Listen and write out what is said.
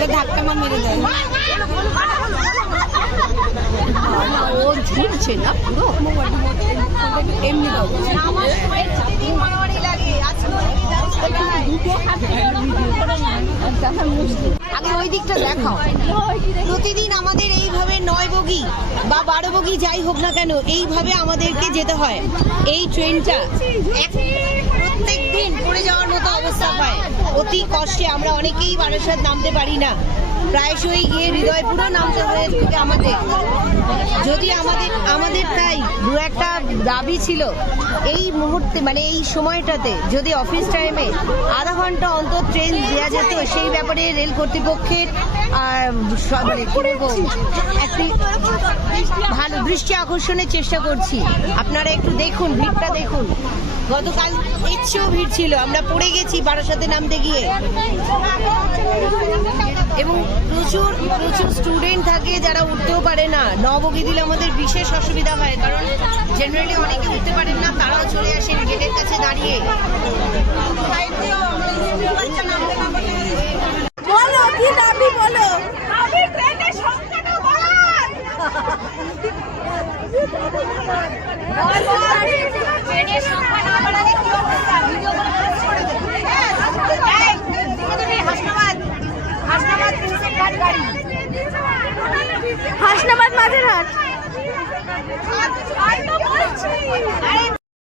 এবার ধাক্কা মেরে দেয়। ও ঝুলছে না পুরো এমনি আগে ওই দিকটা দেখাও। প্রতিদিন আমাদের এইভাবে 9 বগি বা 12 বগি যাই হোক না কেন এইভাবে আমাদেরকে যেতে হয়। এই ট্রেনটা প্রত্যেক দিন পড়ে যাওয়ার মতো অবস্থা পায়। অতি কষ্টে আমরা অনেকেই বারাসাত নামতে পারি না, প্রায়শই গিয়ে হৃদয়পুরও নামতে হয়ে থাকে আমাদের। যদি আমাদের তাই দু একটা দাবি ছিল এই মুহূর্তে, মানে এই সময়টাতে যদি অফিস টাইমে আধা ঘন্টা অন্তর ট্রেন দেওয়া যেত, সেই ব্যাপারে রেল কর্তৃপক্ষের মানে কি বলবো একটি ভালো দৃষ্টি আকর্ষণের চেষ্টা করছি। আপনারা একটু দেখুন, ভিড়টা দেখুন। গতকাল এর চেয়েও ভিড় ছিল, আমরা পড়ে গেছি বারাসাতে নামতে গিয়ে। এবং প্রচুর স্টুডেন্ট থাকে যারা উঠতেও পারে না। 9 বগি দিলে আমাদের বিশেষ অসুবিধা হয়, কারণ জেনারেলি অনেকে উঠতে পারেন না, তারাও চলে আসেন গেটের কাছে দাঁড়িয়ে।